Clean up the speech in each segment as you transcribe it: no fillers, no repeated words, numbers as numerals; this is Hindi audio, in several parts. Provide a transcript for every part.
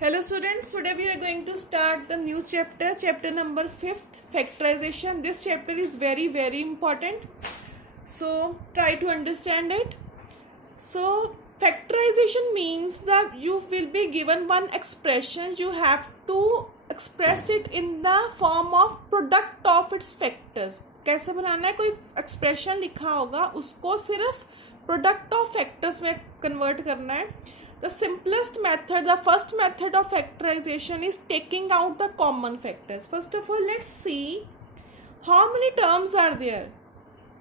Hello students, today we are going to start the new chapter number 5th, factorization. This chapter is very important. So try to understand it. So factorization means that you will be given one expression, you have to express it in the form of product of its factors. कैसे बनाना है, कोई एक्सप्रेशन लिखा होगा उसको सिर्फ प्रोडक्ट ऑफ फैक्टर्स में कन्वर्ट करना है. The simplest method, the first method of factorization is taking out the common factors. First of all, let's see how many terms are there.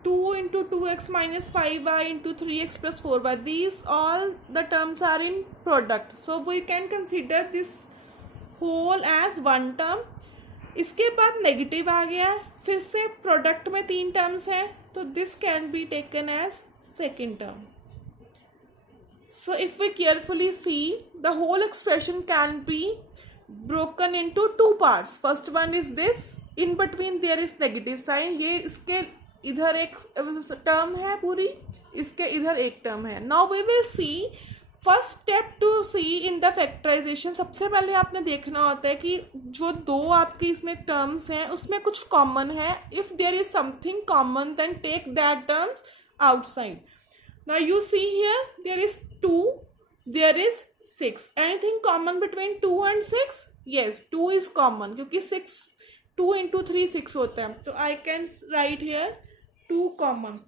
2 into 2x minus 5y into 3x plus 4y. These all the terms are in product. So we can consider this whole as one term. इसके बाद नेगेटिव आ गया, फिर से प्रोडक्ट में 3 टर्म्स हैं, तो this can be taken as second term. So if we carefully see, the whole expression can be broken into 2 parts. First one is this, in between there is negative sign. ये इसके इधर एक टर्म है पूरी, इसके इधर एक टर्म है. Now we will see first step to see in the factorization. सबसे पहले आपने देखना होता है कि जो दो आपकी इसमें टर्म्स हैं उसमें कुछ कॉमन है. If there is something common, then take that terms outside. Now you see here, there is 2, there is 6. Anything common between 2 and 6? Yes, 2 is common क्योंकि 2 into 3 6 होता है. So I can write here 2 common.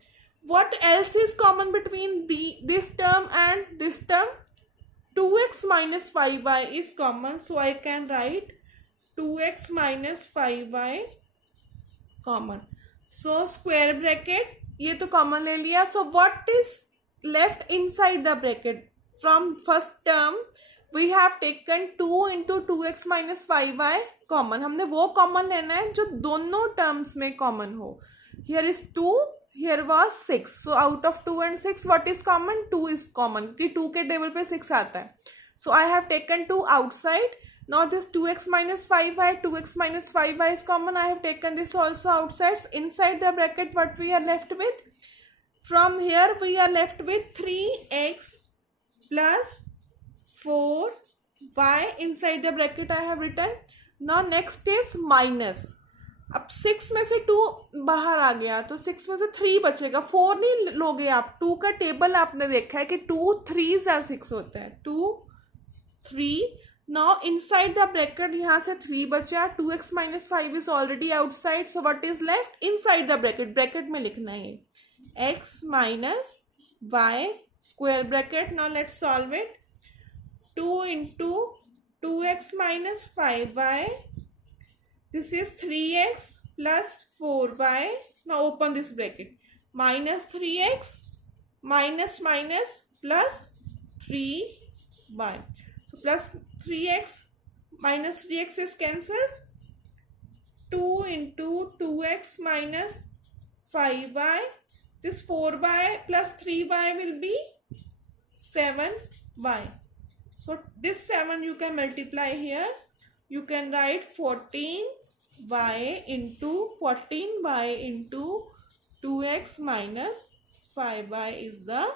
What else is common between this term and this term? 2x minus 5y is common. So I can write 2x minus 5y common. So square bracket, ये तो common ले लिया. So what is left inside the bracket? From first term we have taken 2 into 2x minus 5y common. हमने वो common लेना है जो दोनों terms में common हो. Here is 2, here was 6. So out of 2 and 6 what is common? 2 is common क्योंकि 2 के टेबल पे 6 आता है. So I have taken 2 outside. Now this 2x minus 5y, 2x minus 5y is common. I have taken this also outside. Inside the bracket what we are left with? From here we are left with 3x plus 4y. Inside the bracket I have written. Now next is minus. अब 6 में से 2 बाहर आ गया तो 6 में से 3 बचेगा. 4 नहीं लोगे आप, 2 का टेबल आपने देखा है कि 2 3s are 6 होता है. 2 3. Now inside the bracket यहाँ से 3 बचा. 2x minus 5 is already outside. So what is left? Inside the bracket. Bracket में लिखना है x minus y square bracket. Now let's solve it. 2 into 2x minus 5y. This is 3x plus 4y. Now open this bracket. Minus 3x minus minus plus 3y. So plus 3x minus 3x is cancelled. 2 into 2x minus 5y. This 4y plus 3y will be 7y. So this 7 you can multiply here. You can write 14y into 2x minus 5y is the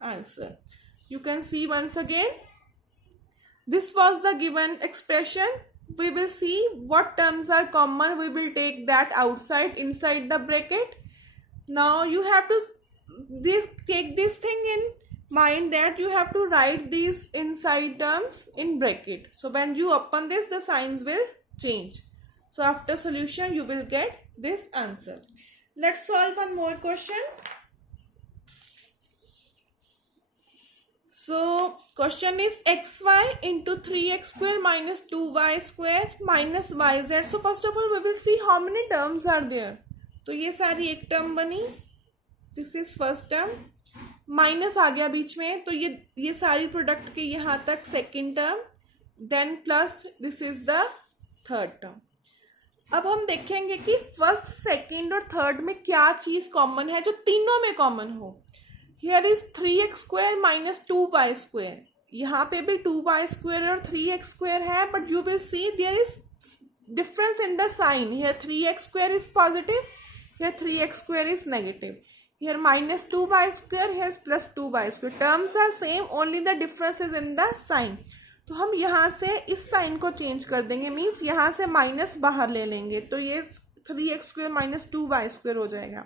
answer. You can see once again. This was the given expression. We will see what terms are common. We will take that outside, inside the bracket. Now you have to take this thing in mind that you have to write these inside terms in bracket. So when you open this, the signs will change. So after solution you will get this answer. Let's solve one more question. So question is xy into 3x square minus 2y square minus yz. So first of all we will see how many terms are there. तो ये सारी एक टर्म बनी. This is first term. Minus आ गया बीच में तो ये सारी प्रोडक्ट के यहाँ तक second term. Then plus this is the third term. अब हम देखेंगे कि फर्स्ट सेकेंड और थर्ड में क्या चीज कॉमन है जो तीनों में कॉमन हो. Here is 3x square minus 2y square. यहाँ पे भी 2y स्क्वायर और 3x स्क्वायर है, but you will see there is difference in the sign. Here 3x square is positive, here 3x square is negative. Here minus 2y square, here plus 2y square. Terms are same, only the difference is in the sign. तो हम यहाँ से इस साइन को चेंज कर देंगे, मीन्स यहाँ से माइनस बाहर ले लेंगे, तो ये 3x² माइनस 2y² हो जाएगा।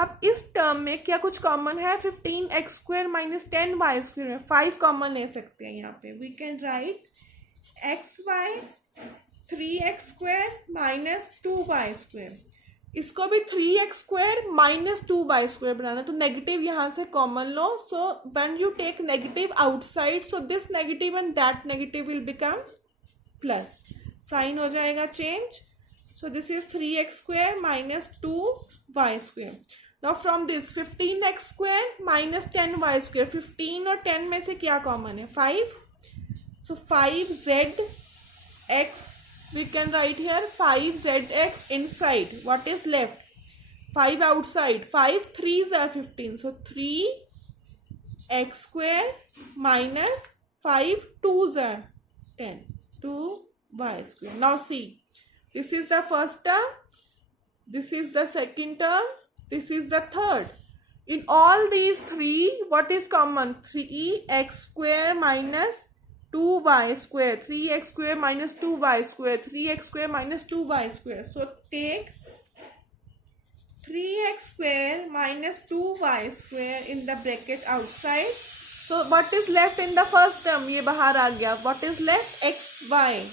अब इस टर्म में क्या कुछ कॉमन है? 15x² माइनस 10y² है, 5 कॉमन ले सकते हैं यहाँ पे। We can write xy 3x² minus 2y²। इसको भी 3x² माइनस 2y² बनाना, तो नेगेटिव यहाँ से कॉमन लो। So when you take negative outside, so this negative and that negative will become plus, sign हो जाएगा change. So this is 3x² minus 2y²। Now from this 15x² minus 10y², 15 और 10 में से क्या कॉमन है? 5। सो 5zx, we can write here 5zx inside. What is left? 5 outside. 5 3s are 15. So 3x² minus 5 2s are 10. 2y². Now see, this is the first term. This is the second term. This is the third. In all these three, what is common? 3x² minus 2y², 3x² minus 2y², 3x² minus 2y². So take 3x² minus 2y² in the bracket outside. So what is left in the first term? ये बाहर आ गया. What is left? xy.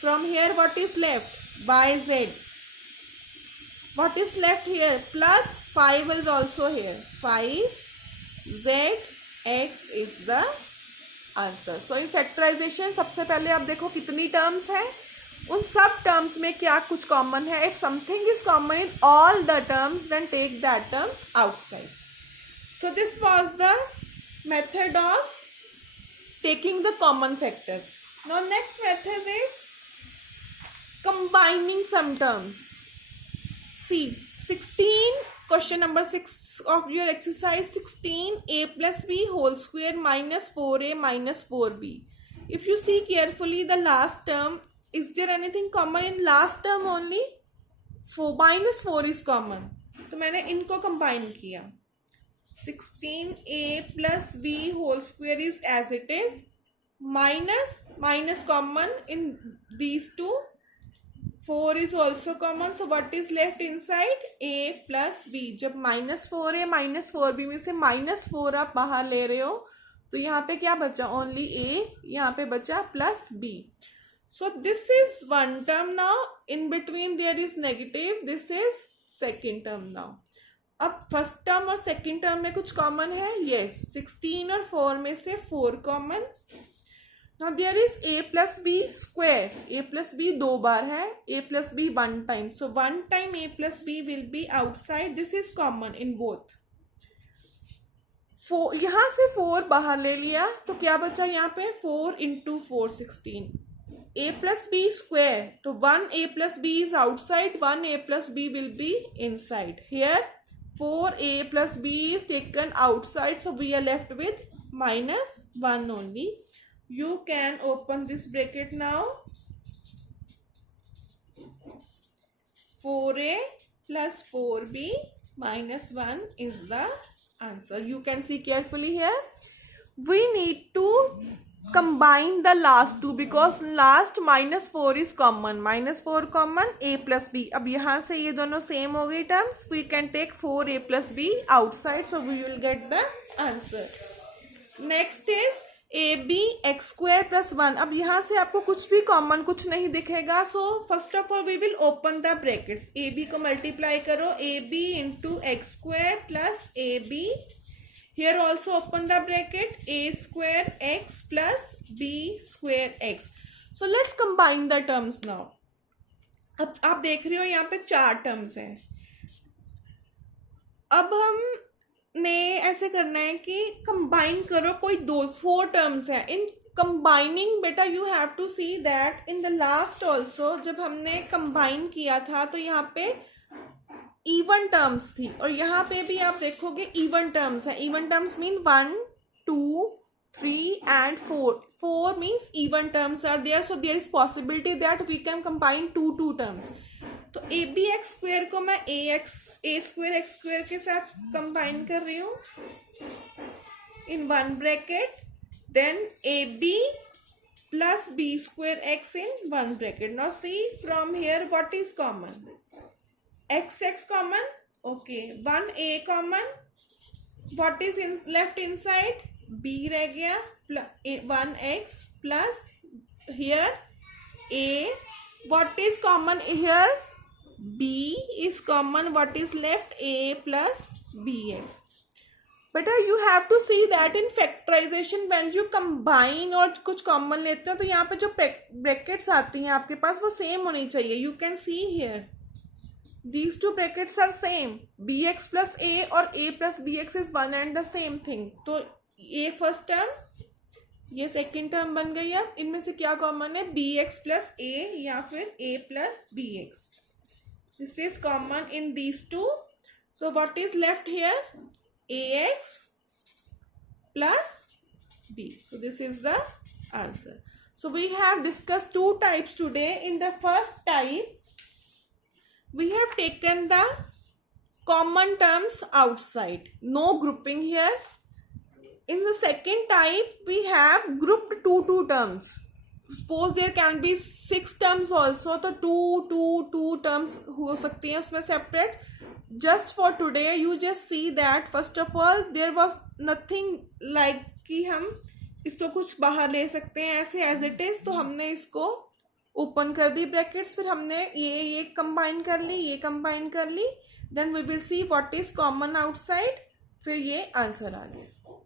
From here what is left? yz. What is left here? Plus 5 is also here. 5zx is the answer. So in factorisation सबसे पहले आप देखो कितनी टर्म्स हैं, उन सब टर्म्स में क्या कुछ कॉमन है। If something is common in all the terms then take that term outside. So this was the method of taking the common factors. Now next method is combining some terms. See 16 question number 6 of your exercise 16, a plus b whole square minus 4a minus 4b. If you see carefully the last term, is there anything common in last term? Only 4 minus 4 is common. तो मैंने इनको combine किया। 16a plus b whole square is as it is, minus common in these two, 4 is also common. So what is left inside? a plus b. जब -4a minus 4b में से -4 आप बाहर ले रहे हो तो यहाँ पे क्या बचा? ओनली a, यहाँ पे बचा plus b. So this is one term now. In between there is negative. This is second term now. अब फर्स्ट टर्म और सेकेंड टर्म में कुछ कॉमन है? यस, 16 और 4 में से 4 common. Now there is a plus b square. A plus b 2 बार है, a plus b 1 time. So 1 time a plus b will be outside. This is common in both. 4 यहाँ से 4 बाहर ले लिया तो क्या बचा यहाँ पे? 4 into 4 16. a plus b square. तो 1 a plus b is outside, 1 a plus b will be inside. Here 4 a plus b is taken outside, so we are left with -1 only. You can open this bracket now. 4a plus 4b minus 1 is the answer. You can see carefully here. We need to combine the last two because last -4 is common. -4 common, a plus b. अब यहाँ से ये दोनों सेम हो गई terms. We can take 4a plus b outside, so we will get the answer. Next is ab x² plus 1. अब यहाँ से आपको कुछ भी कॉमन कुछ नहीं दिखेगा, so first of all we will open the brackets. ab को मल्टीप्लाई करो, ab into x² plus ab। Here also open the bracket, a² x plus b² x। So let's combine the terms now. अब आप देख रहे हो यहाँ पे 4 टर्म्स हैं। अब हम ने ऐसे करना है कि कंबाइन करो, कोई 4 टर्म्स है। इन कंबाइनिंग बेटा you have to see that in the last also जब हमने कंबाइन किया था तो यहाँ पे इवन टर्म्स थी और यहाँ पे भी आप देखोगे इवन टर्म्स है। Even terms mean 1 2 3 and 4. 4 means even terms are there, so there is possibility that we can combine two terms. तो ए बी एक्स स्क्वेयर को मैं ए स्क्वेयर एक्स स्क्वेयर के साथ कंबाइन कर रही हूँ in one bracket. then AB plus B square x in one bracket. Now see from here what is common. X common. Okay, 1A common. What is left inside? B रह गया. 1x plus here A. What is common here? B is common. What is left? A plus bx. But you have to see that in factorization when you combine और कुछ common लेते हो तो यहाँ पे जो brackets आती हैं आपके पास वो same होनी चाहिए. You can see here these two brackets are same. bx plus a और a plus bx is one and the same thing. तो a first term, ये second term बन गई. अब इनमें से क्या common है? bx plus a या फिर a plus bx. This is common in these two. So what is left here? Ax plus b. So this is the answer. So we have discussed two types today. In the first type, we have taken the common terms outside. No grouping here. In the second type, we have grouped two terms. Suppose there can be 6 terms also. तो two terms हो सकती हैं उसमें separate. Just for today, you just see that first of all there was nothing like कि हम इसको कुछ बाहर ले सकते हैं ऐसे as it is. तो हमने इसको ओपन कर दी ब्रैकेट्स, फिर हमने ये कंबाइन कर ली, ये कंबाइन कर ली. Then we will see what is common outside. फिर ये आंसर आ गया.